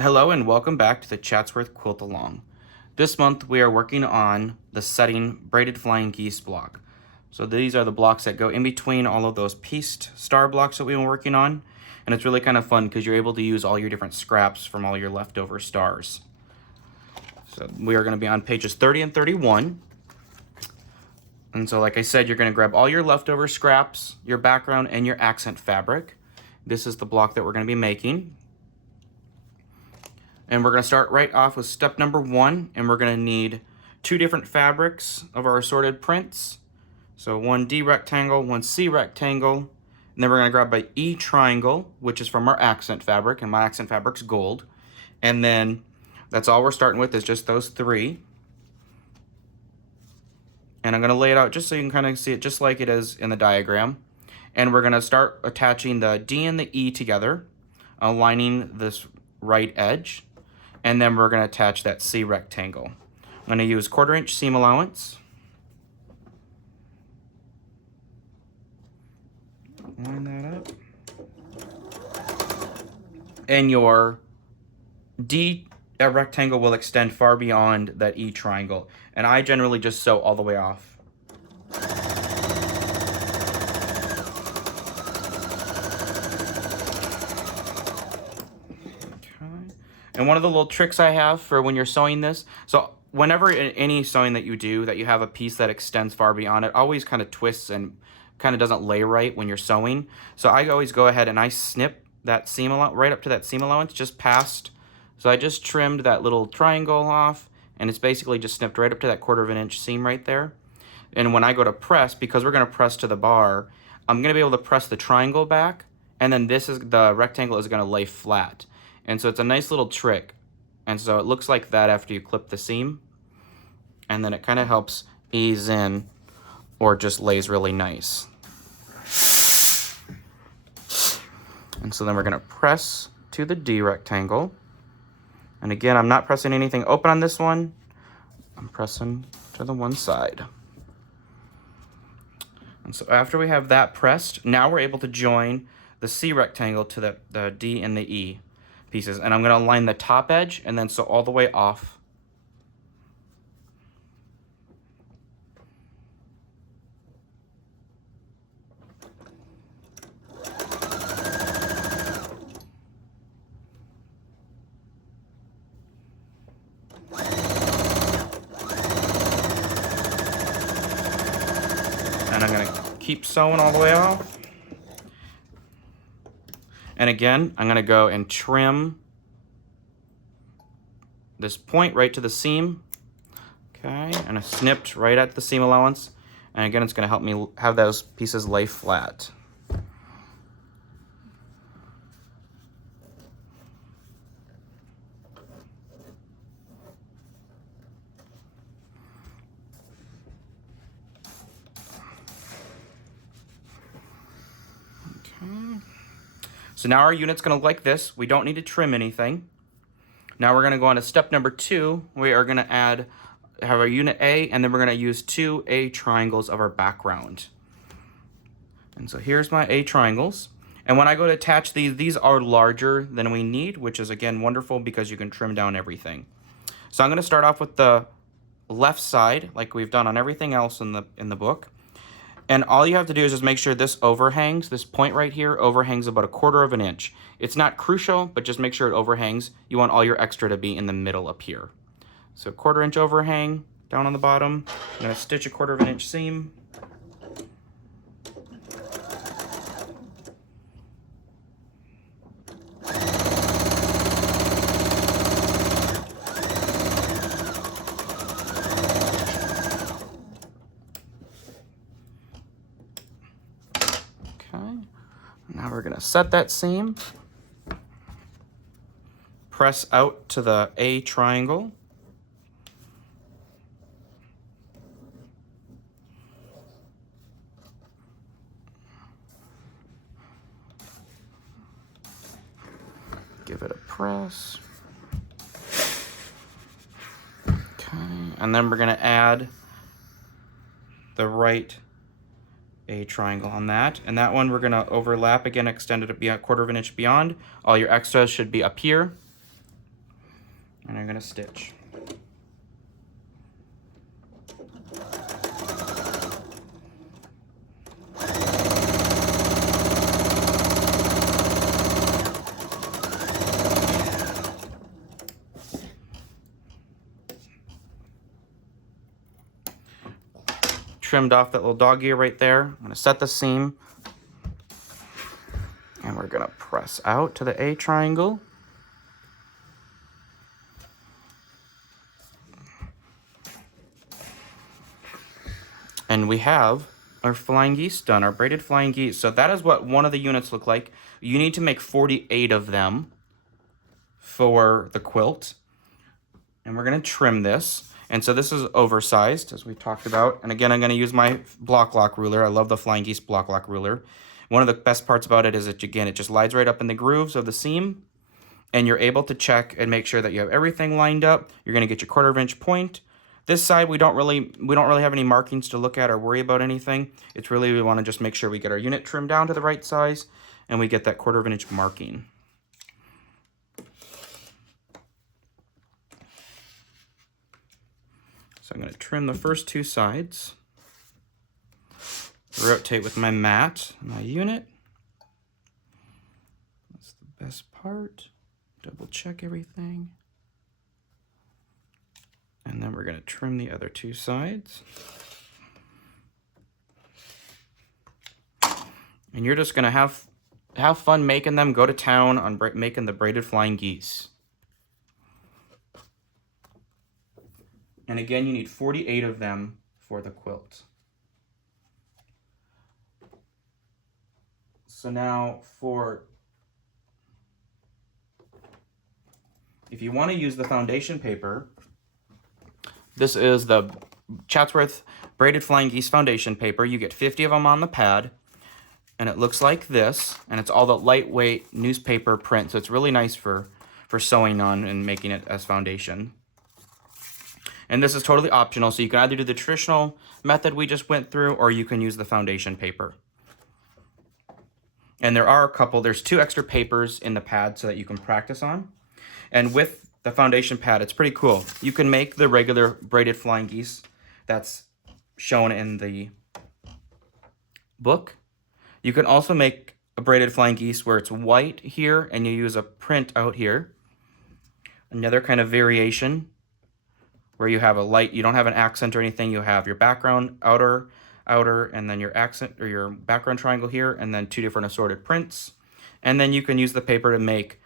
Hello and welcome back to the Chatsworth Quilt-Along. This month we are working on the setting Braided Flying Geese block. So these are the blocks that go in between all of those pieced star blocks that we've been working on. And it's really kind of fun because you're able to use all your different scraps from all your leftover stars. So we are going to be on pages 30 and 31. And so like I said, you're going to grab all your leftover scraps, your background, and your accent fabric. This is the block that we're going to be making. And we're going to start right off with step number 1, and we're going to need 2 different fabrics of our assorted prints. So one D rectangle, one C rectangle, and then we're going to grab an E triangle, which is from our accent fabric, and my accent fabric's gold. And then that's all we're starting with, is just those 3. And I'm going to lay it out just so you can kind of see it just like it is in the diagram. And we're going to start attaching the D and the E together, aligning this right edge. And then we're going to attach that C rectangle. I'm going to use 1/4 inch seam allowance. Line that up. And your D rectangle will extend far beyond that E triangle. And I generally just sew all the way off. And one of the little tricks I have for when you're sewing this, so whenever in any sewing that you do that you have a piece that extends far beyond it, always kind of twists and kind of doesn't lay right when you're sewing. So I always go ahead and I snip that seam right up to that seam allowance just past. So I just trimmed that little triangle off, and it's basically just snipped right up to that 1/4 inch seam right there. And when I go to press, because we're going to press to the bar, I'm going to be able to press the triangle back, and then the rectangle is going to lay flat. And so it's a nice little trick. And so it looks like that after you clip the seam. And then it kind of helps ease in, or just lays really nice. And so then we're going to press to the D rectangle. And again, I'm not pressing anything open on this one. I'm pressing to the one side. And so after we have that pressed, now we're able to join the C rectangle to the D and the E pieces. And I'm going to line the top edge and then sew all the way off. And I'm going to keep sewing all the way off. And again, I'm going to go and trim this point right to the seam. Okay, and I snipped right at the seam allowance. And again, it's going to help me have those pieces lay flat. So now our unit's going to look like this. We don't need to trim anything. Now we're going to go on to step number 2. We are going to have our unit A, and then we're going to use 2 A triangles of our background. And so here's my A triangles. And when I go to attach these are larger than we need, which is again wonderful because you can trim down everything. So I'm going to start off with the left side, like we've done on everything else in the book. And all you have to do is just make sure this overhangs, this point right here overhangs about 1/4 inch. It's not crucial, but just make sure it overhangs. You want all your extra to be in the middle up here. So 1/4 inch overhang down on the bottom. I'm going to stitch a 1/4 inch seam. Now we're going to set that seam, press out to the A triangle, give it a press. Okay, and then we're going to add the right A triangle on that, and that one we're going to overlap again, extend it a 1/4 inch beyond. All your extras should be up here. and I'm going to stitch. Trimmed off that little dog ear right there. I'm going to set the seam, and we're going to press out to the A triangle. And we have our flying geese done, our braided flying geese. So that is what one of the units look like. You need to make 48 of them for the quilt. And we're going to trim this. And so this is oversized, as we talked about. And again, I'm going to use my block lock ruler. I love the Flying Geese block lock ruler. One of the best parts about it is that, again, it just lies right up in the grooves of the seam. And you're able to check and make sure that you have everything lined up. You're going to get your 1/4 inch point. This side, we don't really have any markings to look at or worry about anything. It's really, we want to just make sure we get our unit trimmed down to the right size and we get that 1/4 inch marking. So I'm going to trim the first 2 sides, rotate with my mat, my unit. That's the best part. Double check everything. And then we're going to trim the other 2 sides. And you're just going to have fun making them, go to town on making the braided flying geese. And again, you need 48 of them for the quilt. So now if you want to use the foundation paper, this is the Chatsworth Braided Flying Geese foundation paper. You get 50 of them on the pad, and it looks like this, and it's all the lightweight newspaper print, so it's really nice for sewing on and making it as foundation. And this is totally optional, so you can either do the traditional method we just went through, or you can use the foundation paper. And there's 2 extra papers in the pad so that you can practice on. And with the foundation pad, it's pretty cool. You can make the regular braided flying geese that's shown in the book. You can also make a braided flying geese where it's white here and you use a print out here. Another kind of variation where you have you don't have an accent or anything. You have your background outer, and then your accent or your background triangle here, and then 2 different assorted prints. And then you can use the paper to make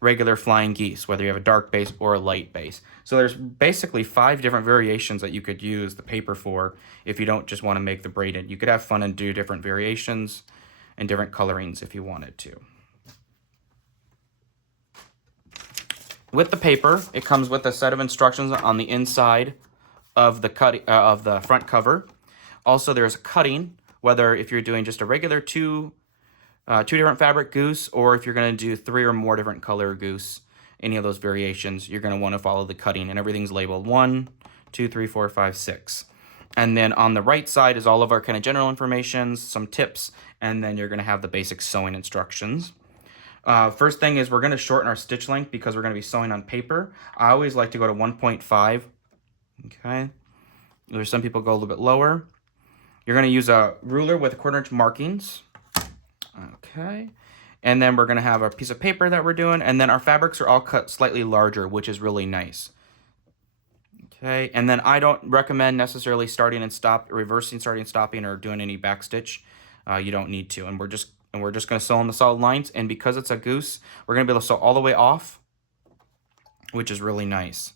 regular flying geese, whether you have a dark base or a light base. So there's basically 5 different variations that you could use the paper for if you don't just want to make the braided. You could have fun and do different variations and different colorings if you wanted to. With the paper, it comes with a set of instructions on the inside of the front cover. Also, there's cutting, whether if you're doing just a regular 2 different fabric goose, or if you're going to do 3 or more different color goose, any of those variations, you're going to want to follow the cutting, and everything's labeled 1, 2, 3, 4, 5, 6. And then on the right side is all of our kind of general information, some tips, and then you're going to have the basic sewing instructions. First thing is we're going to shorten our stitch length because we're going to be sewing on paper. I always like to go to 1.5. Okay. There's some people go a little bit lower. You're going to use a ruler with 1/4 inch markings. Okay. And then we're going to have a piece of paper that we're doing, and then our fabrics are all cut slightly larger, which is really nice. Okay. And then I don't recommend necessarily reversing, starting, stopping, or doing any back stitch. You don't need to. And we're just going to sew on the solid lines. And because it's a goose, we're going to be able to sew all the way off, which is really nice.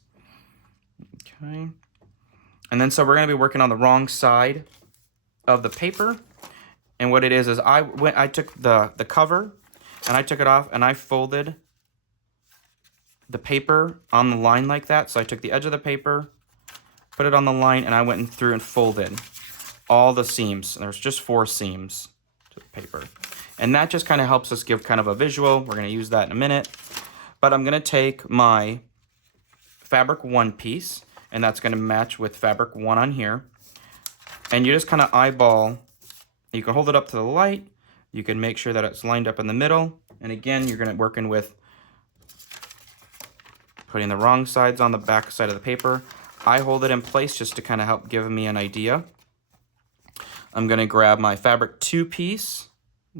Okay. And then so we're going to be working on the wrong side of the paper. And what it is I took the cover and I took it off and I folded the paper on the line like that. So I took the edge of the paper, put it on the line, and I went through and folded all the seams. There's just 4 seams to the paper. And that just kind of helps us give kind of a visual. We're going to use that in a minute. But I'm going to take my fabric 1 piece, and that's going to match with fabric 1 on here. And you just kind of eyeball. You can hold it up to the light. You can make sure that it's lined up in the middle. And again, you're going to working with putting the wrong sides on the back side of the paper. I hold it in place just to kind of help give me an idea. I'm going to grab my fabric 2 piece,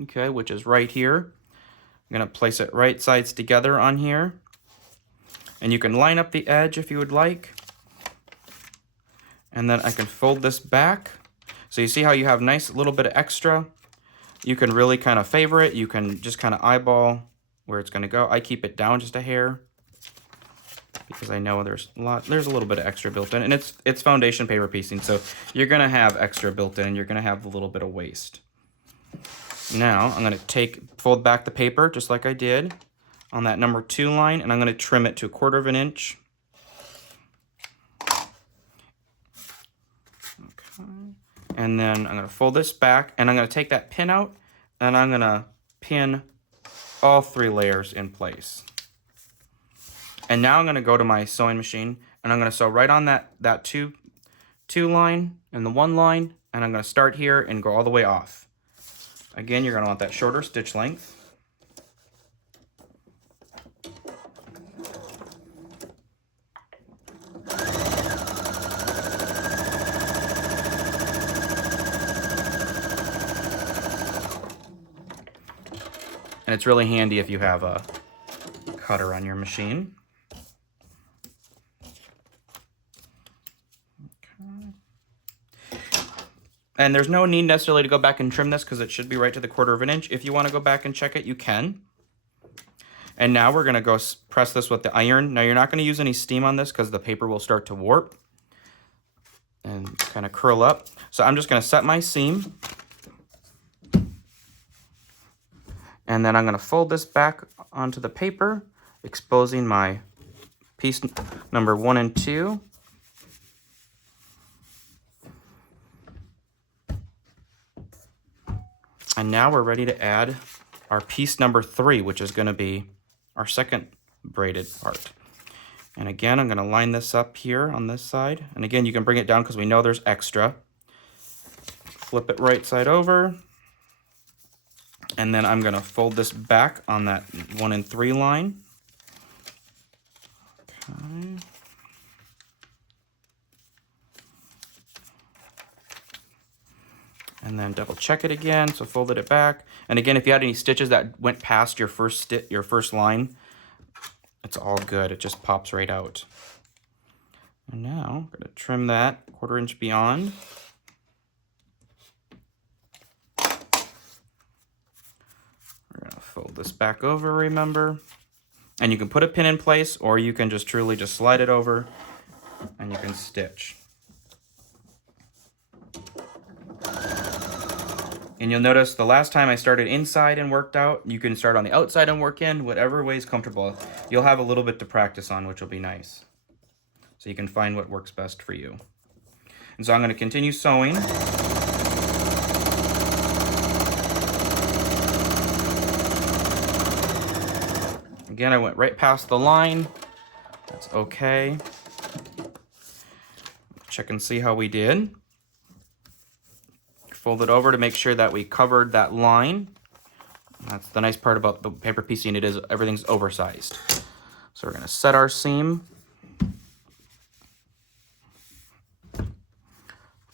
okay, which is right here. I'm going to place it right sides together on here. And you can line up the edge if you would like. And then I can fold this back. So you see how you have nice little bit of extra? You can really kind of favor it. You can just kind of eyeball where it's going to go. I keep it down just a hair because I know there's a little bit of extra built in, and it's foundation paper piecing, so you're going to have extra built in, and you're going to have a little bit of waste. Now I'm going to fold back the paper just like I did on that number 2 line, and I'm going to trim it to 1/4 inch. Okay. And then I'm going to fold this back, and I'm going to take that pin out, and I'm going to pin all 3 layers in place. And now I'm going to go to my sewing machine, and I'm going to sew right on that two line and the 1 line, and I'm going to start here and go all the way off. Again, you're going to want that shorter stitch length. And it's really handy if you have a cutter on your machine. Okay. And there's no need necessarily to go back and trim this because it should be right to the 1/4 inch. If you want to go back and check it, you can. And now we're going to go press this with the iron. Now you're not going to use any steam on this because the paper will start to warp and kind of curl up. So I'm just going to set my seam. And then I'm going to fold this back onto the paper, exposing my piece number 1 and 2. And now we're ready to add our piece number 3, which is going to be our second braided part. And again, I'm going to line this up here on this side. And again, you can bring it down because we know there's extra. Flip it right side over. And then I'm going to fold this back on that 1 and 3 line. Okay. And then double check it again, so folded it back. And again, if you had any stitches that went past your first line, it's all good. It just pops right out. And now I'm going to trim that 1/4 inch beyond. Fold this back over, remember, and you can put a pin in place, or you can just truly just slide it over and you can stitch. And you'll notice the last time I started inside and worked out, you can start on the outside and work in, whatever way is comfortable. You'll have a little bit to practice on, which will be nice. So you can find what works best for you. And so I'm going to continue sewing. Again, I went right past the line. That's okay. Check and see how we did. Fold it over to make sure that we covered that line. That's the nice part about the paper piecing. Everything's oversized. So we're going to set our seam.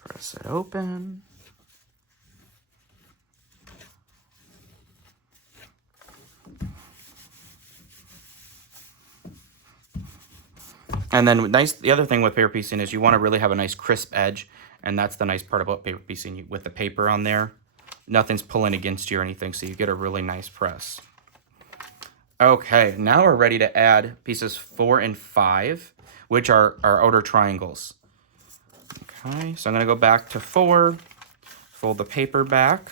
Press it open. And then the other thing with paper piecing is you want to really have a nice crisp edge, and that's the nice part about paper piecing. With the paper on there, nothing's pulling against you or anything, so you get a really nice press. Okay, now we're ready to add pieces 4 and 5, which are our outer triangles. Okay, so I'm going to go back to 4, fold the paper back,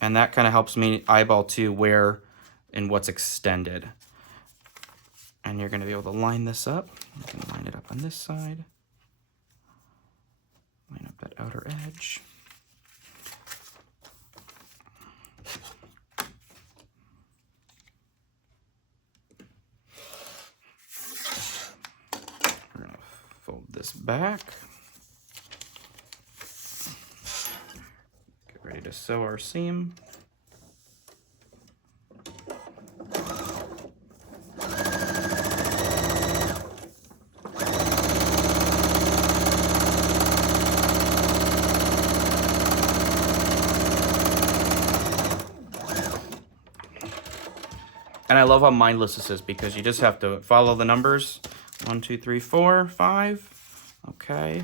and that kind of helps me eyeball to where and what's extended. And you're going to be able to line this up. You can line it up on this side. Line up that outer edge. We're going to fold this back. Get ready to sew our seam. And I love how mindless this is because you just have to follow the numbers. 1, 2, 3, 4, 5. Okay.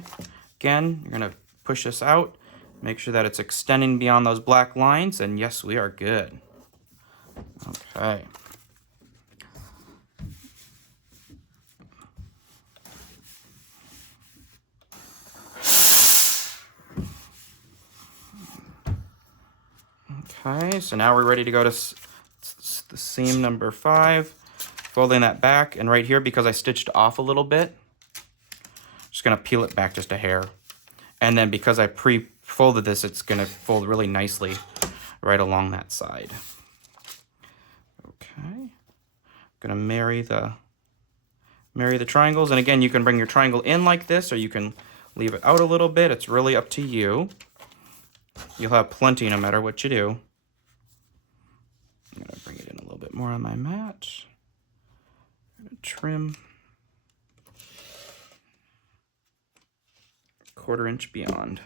Again, you're gonna push this out. Make sure that it's extending beyond those black lines, and yes, we are good. Okay. Okay, so now we're ready to go to the seam number 5. Folding that back, and right here, because I stitched off a little bit, just gonna peel it back just a hair. And then because I pre-folded this, it's gonna fold really nicely right along that side. Okay, gonna marry the triangles, and again, you can bring your triangle in like this, or you can leave it out a little bit. It's really up to you. You'll have plenty no matter what you do. I'm gonna bring it in a little bit more on my mat. I'm gonna trim 1/4 inch beyond.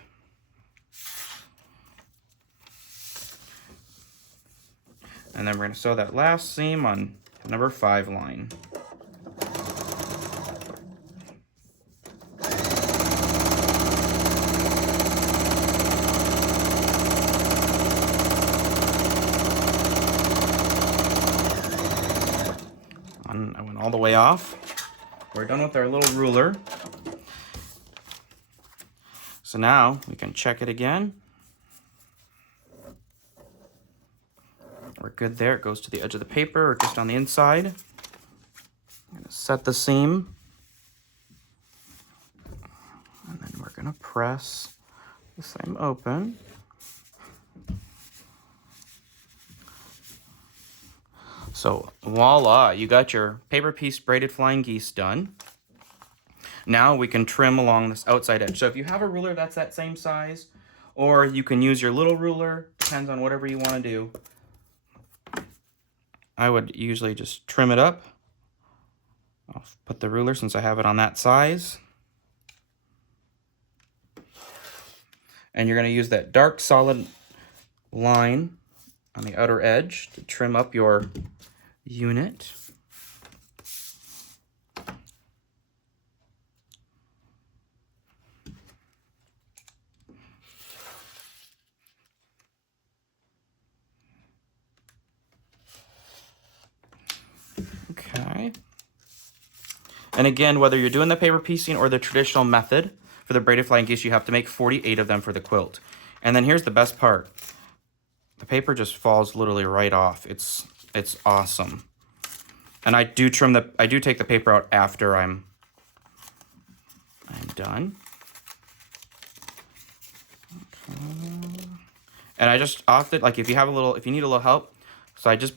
And then we're going to sew that last seam on number 5 line. I went all the way off. We're done with our little ruler. So now we can check it again. We're good there. It goes to the edge of the paper or just on the inside. I'm going to set the seam. And then we're going to press the seam open. So voila, you got your paper piece braided flying geese done. Now we can trim along this outside edge. So if you have a ruler that's that same size, or you can use your little ruler, depends on whatever you want to do. I would usually just trim it up. I'll put the ruler since I have it on that size. And you're going to use that dark solid line on the outer edge to trim up your unit. Okay. And again, whether you're doing the paper piecing or the traditional method for the braided flying geese, you have to make 48 of them for the quilt. And then here's the best part. The paper just falls literally right off. It's awesome. And I do take the paper out after I'm done. Okay. And I just often, like if you need a little help, so I just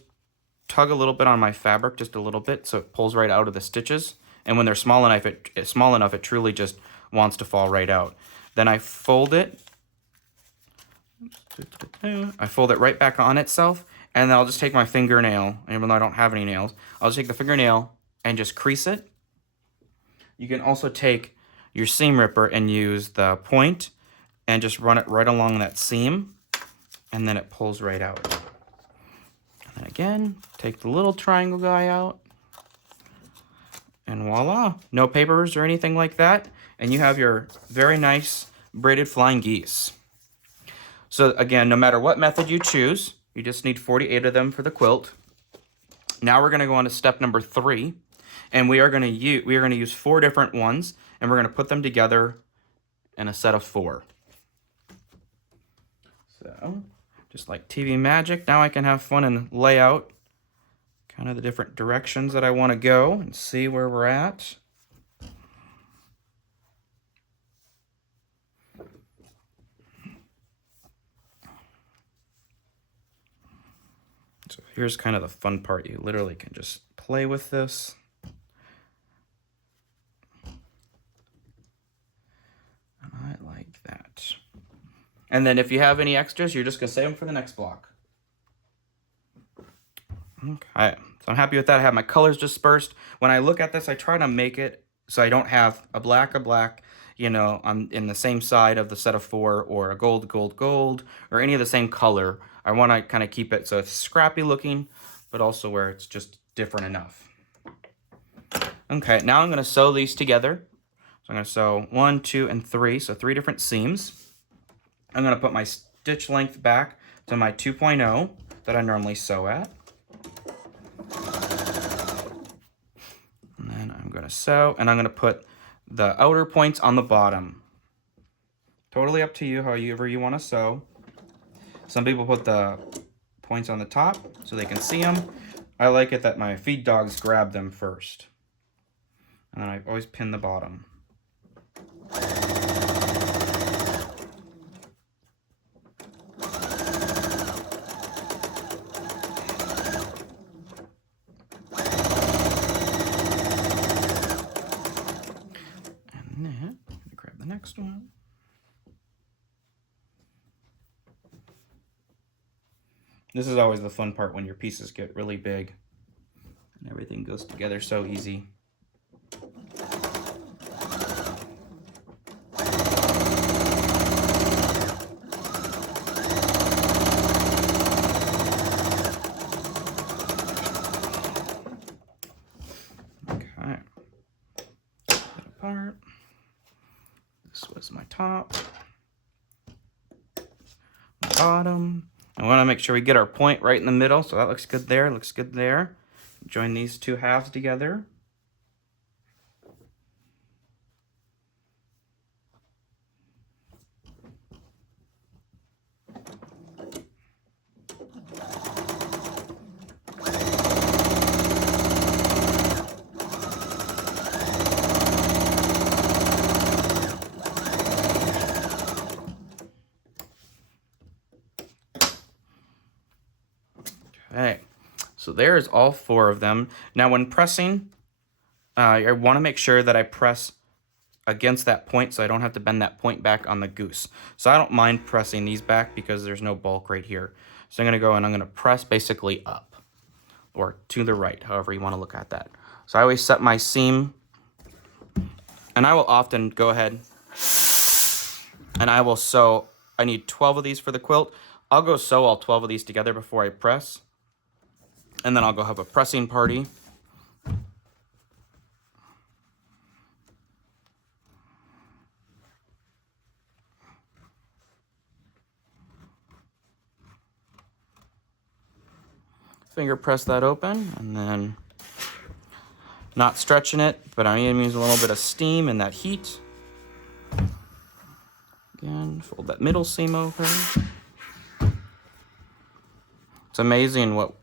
tug a little bit on my fabric, just a little bit, so it pulls right out of the stitches. And when they're small enough, it truly just wants to fall right out. Then I fold it. I fold it right back on itself, and then I'll just take my fingernail, even though I don't have any nails, I'll just take the fingernail and just crease it. You can also take your seam ripper and use the point and just run it right along that seam, and then it pulls right out. And then again, take the little triangle guy out, and voila, no papers or anything like that, and you have your very nice braided flying geese. So again, no matter what method you choose, you just need 48 of them for the quilt. Now we're going to go on to step number 3, and we are going to use 4 different ones, and we're going to put them together in a set of 4. So, just like TV magic, now I can have fun and lay out kind of the different directions that I want to go and see where we're at. So here's kind of the fun part. You literally can just play with this. I like that. And then if you have any extras, you're just going to save them for the next block. Okay, so I'm happy with that. I have my colors dispersed. When I look at this, I try to make it so I don't have a black, you know, I'm in the same side of the set of 4, or a gold, or any of the same color. I want to kind of keep it so it's scrappy looking, but also where it's just different enough. Okay, now I'm gonna sew these together. So I'm gonna sew 1, 2, and 3, so 3 different seams. I'm gonna put my stitch length back to my 2.0 that I normally sew at. And then I'm gonna sew, and I'm gonna put the outer points on the bottom. Totally up to you, however you wanna sew. Some people put the points on the top so they can see them. I like it that my feed dogs grab them first. And then I always pin the bottom. And then grab the next one. This is always the fun part when your pieces get really big and everything goes together so easy. Okay. That apart. This was my top. Bottom. I want to make sure we get our point right in the middle, so that looks good there, looks good there. Join these two halves together. Okay, so there's all 4 of them. Now when pressing, I want to make sure that I press against that point so I don't have to bend that point back on the goose. So I don't mind pressing these back because there's no bulk right here. So I'm going to go and I'm going to press basically up or to the right, however you want to look at that. So I always set my seam, and I will often go ahead and I will sew. I need 12 of these for the quilt. I'll go sew all 12 of these together before I press. And then I'll go have a pressing party. Finger press that open, and then not stretching it, but I'm going to use a little bit of steam and that heat. Again, fold that middle seam over. It's amazing what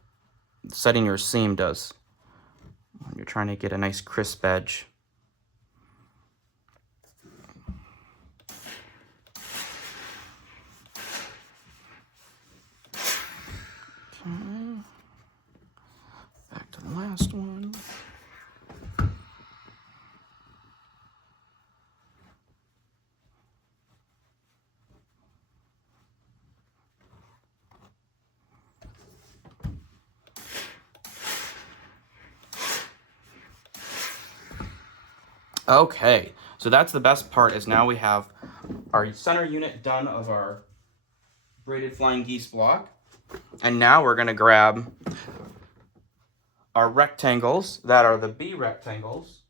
setting your seam does when you're trying to get a nice crisp edge. Okay. Back to the last one. Okay, so that's the best part, is now we have our center unit done of our Braided Flying Geese block. And now we're going to grab our rectangles that are the B rectangles.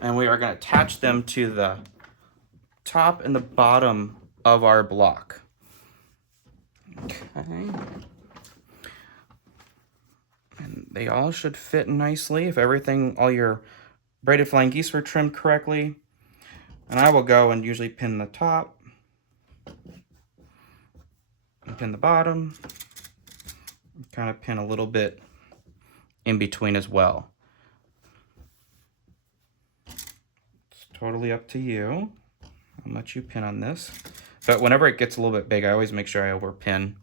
And we are going to attach them to the top and the bottom of our block. Okay. And they all should fit nicely if everything, all your Braided Flying Geese were trimmed correctly. And I will go and usually pin the top and pin the bottom. Kind of pin a little bit in between as well. It's totally up to you how much you pin on this. But whenever it gets a little bit big, I always make sure I overpin.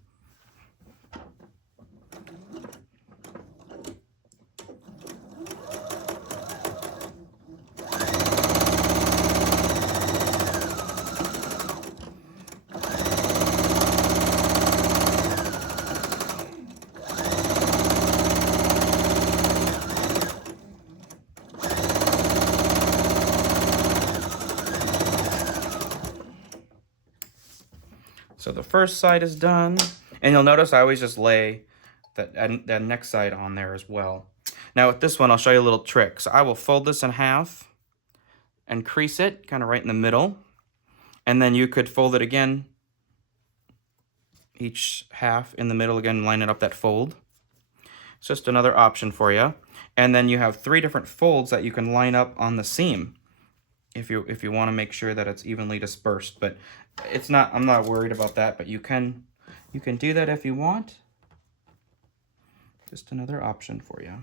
So the first side is done. And you'll notice I always just lay that next side on there as well. Now with this one, I'll show you a little trick. So I will fold this in half and crease it kind of right in the middle. And then you could fold it again, each half in the middle again, line it up that fold. It's just another option for you. And then you have 3 different folds that you can line up on the seam if you want to make sure that it's evenly dispersed. But it's not, I'm not worried about that, but you can do that if you want. Just another option for you.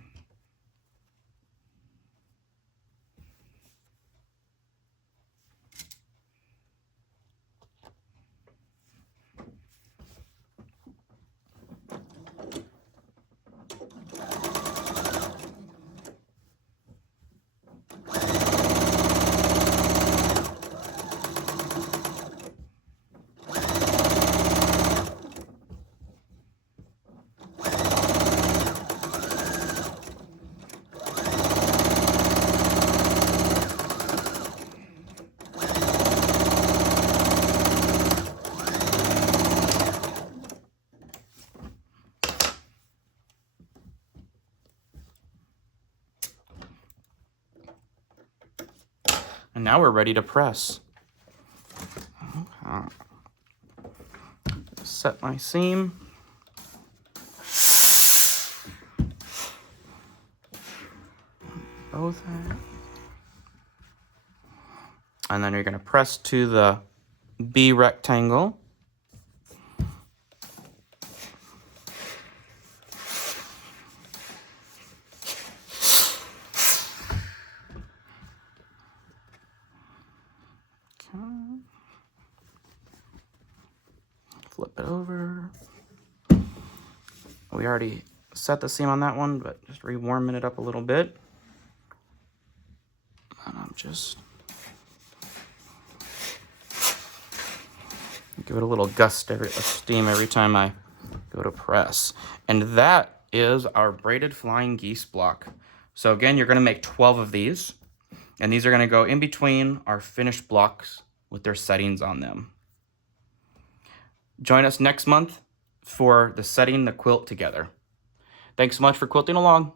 And now we're ready to press. Okay. Set my seam. Both hands. And then you're going to press to the B rectangle. Flip it over. We already set the seam on that one, but just rewarming it up a little bit. And I'm just give it a little gust of steam every time I go to press. And that is our Braided Flying Geese block. So again, you're going to make 12 of these, and these are going to go in between our finished blocks with their settings on them. Join us next month for the setting the quilt together. Thanks so much for quilting along.